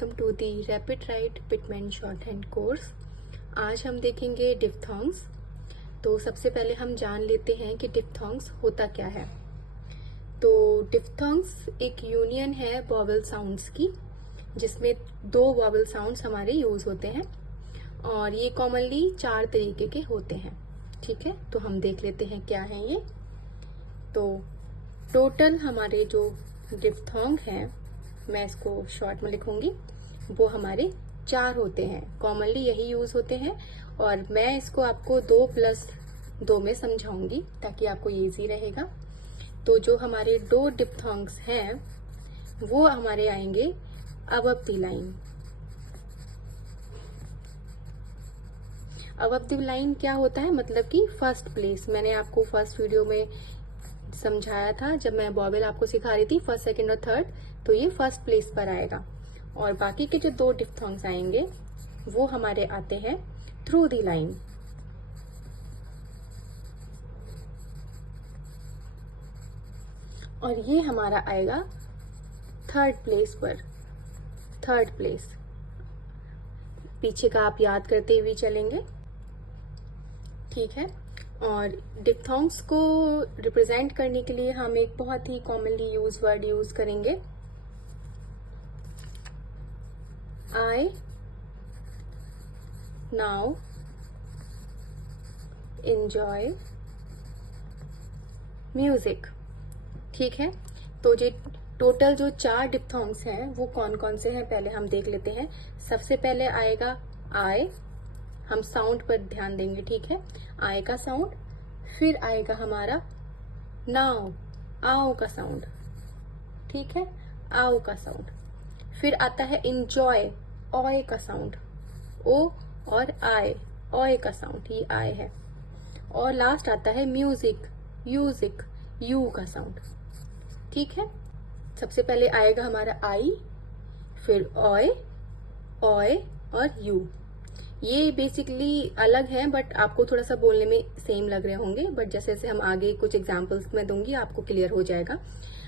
Welcome to the rapid write Pitman shorthand course. आज हम देखेंगे डिप्थोंग्स। तो सबसे पहले हम जान लेते हैं कि डिप्थोंग्स होता क्या है। तो डिप्थोंग्स एक यूनियन है वॉवल साउंड्स की, जिसमें दो वॉवल साउंड्स हमारे यूज होते हैं और ये कॉमनली 4 तरीके के होते हैं। ठीक है, तो हम देख लेते हैं क्या है ये। तो टोटल हमारे जो डिप्थोंग हैं, मैं इसको शॉर्ट में लिखूंगी, वो हमारे 4 होते हैं। कॉमनली यही यूज होते हैं और मैं इसको आपको 2+2 में समझाऊंगी ताकि आपको इजी रहेगा। तो जो हमारे 2 डिप्थोंग्स हैं वो हमारे आएंगे above the line. Above the line क्या होता है, मतलब कि फर्स्ट प्लेस। मैंने आपको फर्स्ट वीडियो में समझाया था जब मैं वॉवेल आपको सिखा रही थी, फर्स्ट, सेकंड और थर्ड, तो ये फर्स्ट प्लेस पर आएगा। और बाकी के जो 2 डिप्थोंग्स आएंगे वो हमारे आते हैं थ्रू द लाइन। और ये हमारा आएगा थर्ड प्लेस पर, थर्ड प्लेस। पीछे का आप याद करते हुए चलेंगे। ठीक है, और डिप्थोंग्स को रिप्रेजेंट करने के लिए हम एक बहुत ही कॉमनली यूज वर्ड यूज करेंगे, I now enjoy music। ठीक है, तो जो टोटल जो 4 डिप्थोंग्स हैं वो कौन कौन से हैं पहले हम देख लेते हैं। सबसे पहले आएगा I, हम साउंड पर ध्यान देंगे। ठीक है, I का साउंड। फिर आएगा हमारा नाउ, आओ का साउंड। ठीक है, आओ का साउंड। फिर आता है इंजॉय, ऑय का साउंड, ओ और आय, ऑय का साउंड, ये आय है। और लास्ट आता है म्यूजिक, यूजिक, यू का साउंड। ठीक है, सबसे पहले आएगा हमारा आई, फिर ऑय, ऑय और यू। ये बेसिकली अलग है बट आपको थोड़ा सा बोलने में सेम लग रहे होंगे, बट जैसे जैसे हम आगे कुछ एग्जाम्पल्स में दूंगी आपको क्लियर हो जाएगा।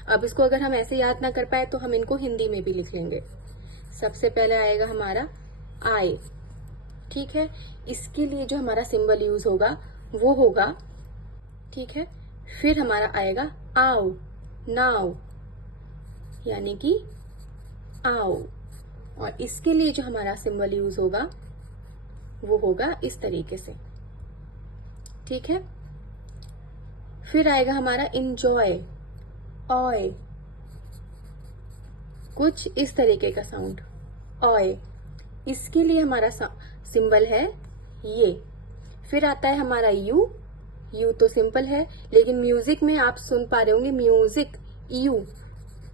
अब इसको अगर हम ऐसे याद ना कर पाए तो हम इनको हिंदी में भी लिख लेंगे। सबसे पहले आएगा हमारा आई। ठीक है, इसके लिए जो हमारा सिंबल यूज होगा वो होगा, ठीक है, फिर हमारा आएगा आओ, नाउ, यानी कि आओ। और इसके लिए जो हमारा सिंबल यूज होगा वो होगा इस तरीके से। ठीक है, फिर आएगा हमारा इंजॉय, ऑय, कुछ इस तरीके का साउंड, ऑय। इसके लिए हमारा सिंबल है ये। फिर आता है हमारा यू, यू तो सिंपल है लेकिन म्यूजिक में आप सुन पा रहे होंगे म्यूजिक, यू,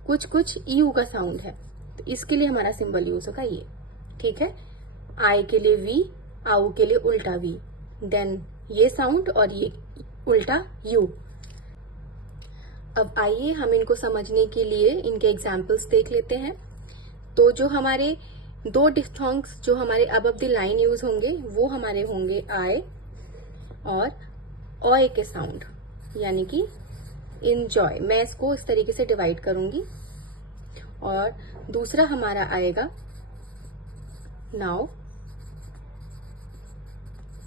कुछ कुछ यू का साउंड है, तो इसके लिए हमारा सिंबल यूज होगा ये। ठीक है, आई के लिए वी, आउ के लिए उल्टा वी, देन ये साउंड और ये उल्टा यू। अब आइए हम इनको समझने के लिए इनके एग्जाम्पल्स देख लेते हैं। तो जो हमारे 2 डिप्थोंग्स जो हमारे अबव द लाइन यूज होंगे वो हमारे होंगे आई और ऑय के साउंड, यानी कि इंजॉय। मैं इसको इस तरीके से डिवाइड करूंगी। और दूसरा हमारा आएगा नाउ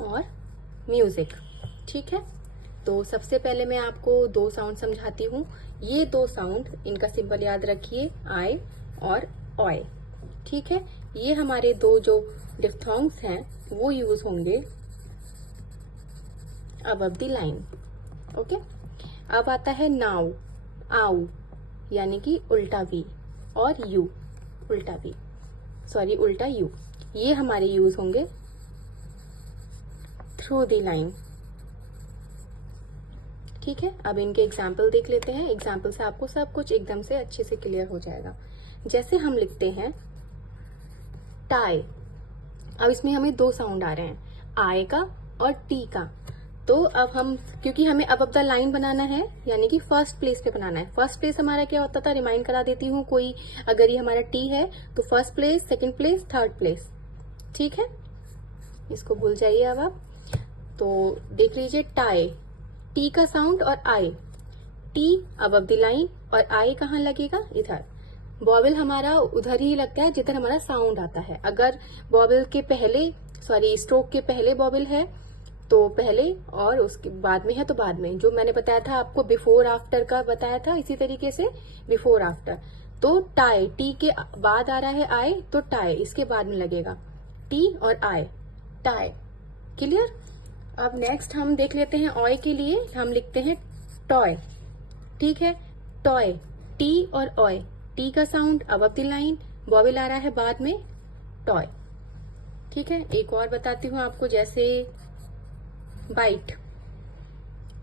और म्यूजिक। ठीक है, तो सबसे पहले मैं आपको 2 साउंड समझाती हूँ। ये 2 साउंड, इनका सिंबल याद रखिए, आई और ऑय। ठीक है, ये हमारे 2 जो डिप्थोंग्स हैं वो यूज होंगे अबव द लाइन। ओके, अब आता है नाउ, आउ, यानी कि उल्टा वी, और यू, उल्टा वी, सॉरी उल्टा यू। ये हमारे यूज होंगे थ्रू द लाइन। ठीक है, अब इनके एग्जाम्पल देख लेते हैं। एग्जाम्पल से आपको सब कुछ एकदम से अच्छे से क्लियर हो जाएगा। जैसे हम लिखते हैं टाई, अब इसमें हमें 2 साउंड आ रहे हैं, आई का और टी का। तो अब हम, क्योंकि हमें अबव द लाइन बनाना है यानी कि फर्स्ट प्लेस पे बनाना है। फर्स्ट प्लेस हमारा क्या होता था, रिमाइंड करा देती हूँ, कोई अगर ये हमारा टी है तो first place, second place, third place. ठीक है, इसको भूल जाइए अब आप। तो देख लीजिए टाई, टी का साउंड और आई, टी अबव द लाइन और आई कहाँ लगेगा, इधर। वॉवेल हमारा उधर ही लगता है जिधर हमारा साउंड आता है। अगर वॉवेल के पहले स्ट्रोक के पहले वॉवेल है तो पहले, और उसके बाद में है तो बाद में। जो मैंने बताया था आपको बिफोर आफ्टर का बताया था, इसी तरीके से बिफोर आफ्टर। तो टाई, टी के बाद आ रहा है आई, तो टाई इसके बाद में लगेगा, टी और आई, टाई। क्लियर। अब नेक्स्ट हम देख लेते हैं ऑय के लिए, हम लिखते हैं टॉय। ठीक है, टॉय, टी और ऑय, टी का sound above the line, vowel आ रहा है बाद में, टॉय। ठीक है, एक और बताती हूँ आपको, जैसे बाइट,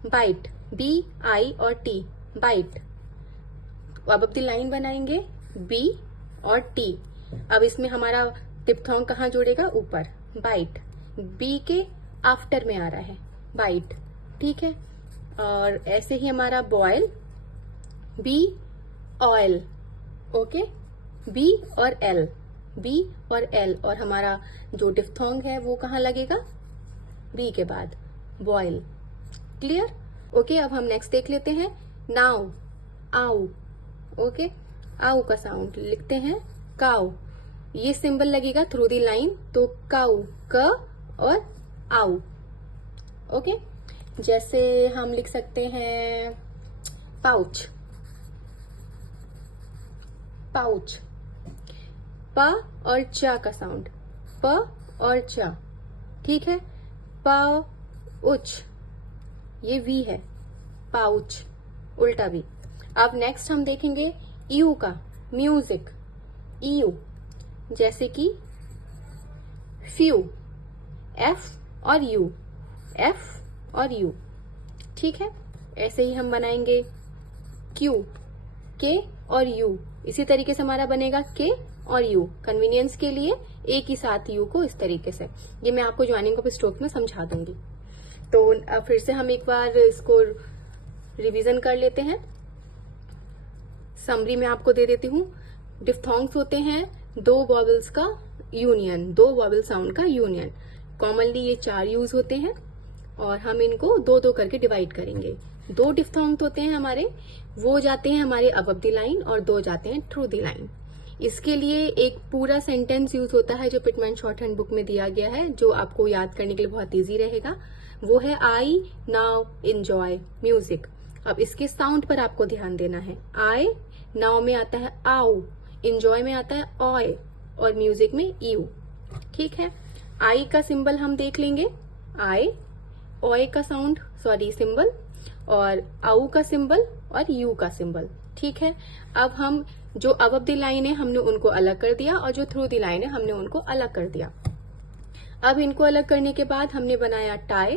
बाइट, बी आई और T, bite, above the line बनाएंगे बी और टी। अब इसमें हमारा डिप्थोंग कहाँ जुड़ेगा, ऊपर, बाइट, बी के आफ्टर में आ रहा है, बाइट। ठीक है, और ऐसे ही हमारा boil, B oil, okay, B और एल, बी और एल, और हमारा जो डिप्थोंग है वो कहाँ लगेगा, बी के बाद, बॉयल। क्लियर। ओके, अब हम नेक्स्ट देख लेते हैं, नाउ, आउ, ओके, आउ का साउंड लिखते हैं काउ, ये सिंबल लगेगा थ्रू द लाइन, तो काउ, क और आउ। ओके, जैसे हम लिख सकते हैं पाउच, पाउच, प और चा का साउंड, प और चा। ठीक है, पाउच, ये वी है, पाउच, उल्टा वी। अब नेक्स्ट हम देखेंगे यू का, म्यूजिक, यू, जैसे कि फ्यू, एफ और यू, एफ और यू। ठीक है, ऐसे ही हम बनाएंगे क्यू, के और यू, इसी तरीके से हमारा बनेगा के और यू। कन्वीनियंस के लिए एक ही साथ यू को इस तरीके से, ये मैं आपको ज्वाइनिंग ऑफ स्ट्रोक में समझा दूंगी। तो अब फिर से हम एक बार इसको रिवीजन कर लेते हैं। समरी में आपको दे देती हूँ। डिफ्थोंग्स होते हैं दो वॉवेल्स का यूनियन, दो वॉवेल साउंड का यूनियन। कॉमनली ये 4 यूज होते हैं और हम इनको 2-2 करके डिवाइड करेंगे। 2 डिफ्थोंग्स होते हैं हमारे, वो जाते हैं हमारे अबव द लाइन और 2 जाते हैं थ्रू द लाइन। इसके लिए एक पूरा सेंटेंस यूज होता है जो पिटमैन शॉर्टहैंड बुक में दिया गया है, जो आपको याद करने के लिए बहुत इजी रहेगा। वो है आई नाउ एंजॉय म्यूजिक। अब इसके साउंड पर आपको ध्यान देना है। आई नाउ में आता है आउ, एंजॉय में आता है ऑय और म्यूजिक में यू। ठीक है, आई का सिंबल हम देख लेंगे, आई, ऑय का साउंड सिंबल, और आउ का सिंबल और यू का सिंबल। ठीक है, अब हम जो अबव द लाइन है हमने उनको अलग कर दिया और जो थ्रू द लाइन है हमने उनको अलग कर दिया। अब इनको अलग करने के बाद हमने बनाया टाई,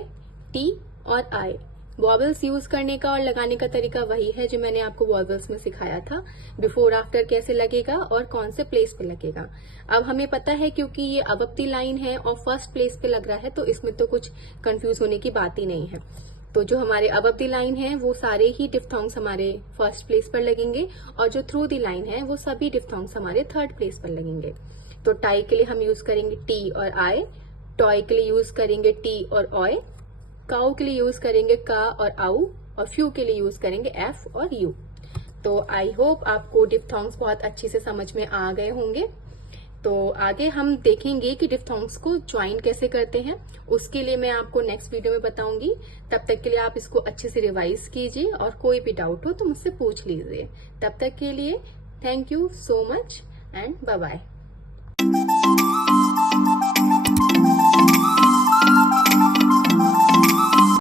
टी और आई। वॉवेल्स यूज करने का और लगाने का तरीका वही है जो मैंने आपको वॉवेल्स में सिखाया था। बिफोर आफ्टर कैसे लगेगा और कौन से प्लेस पे लगेगा। अब हमें पता है क्योंकि ये अबव द लाइन है और फर्स्ट प्लेस पे लग रहा है, तो इसमें तो कुछ कंफ्यूज होने की बात ही नहीं है। तो जो हमारे अबव द लाइन है वो सारे ही डिफ्थोंग्स हमारे फर्स्ट प्लेस पर लगेंगे और जो थ्रू द लाइन है वो सभी डिफ्थोंग्स हमारे थर्ड प्लेस पर लगेंगे। तो टाई के लिए हम यूज करेंगे टी और आई, टॉय के लिए यूज करेंगे टी और ऑय, काउ के लिए यूज करेंगे का और आउ, और फ्यू के लिए यूज करेंगे एफ और यू। तो आई होप आपको डिफ्थोंग्स बहुत अच्छे से समझ में आ गए होंगे। तो आगे हम देखेंगे कि डिफ्थोंग्स को ज्वाइन कैसे करते हैं, उसके लिए मैं आपको नेक्स्ट वीडियो में बताऊंगी। तब तक के लिए आप इसको अच्छे से रिवाइज कीजिए और कोई भी डाउट हो तो मुझसे पूछ लीजिए। तब तक के लिए thank you so much and bye bye.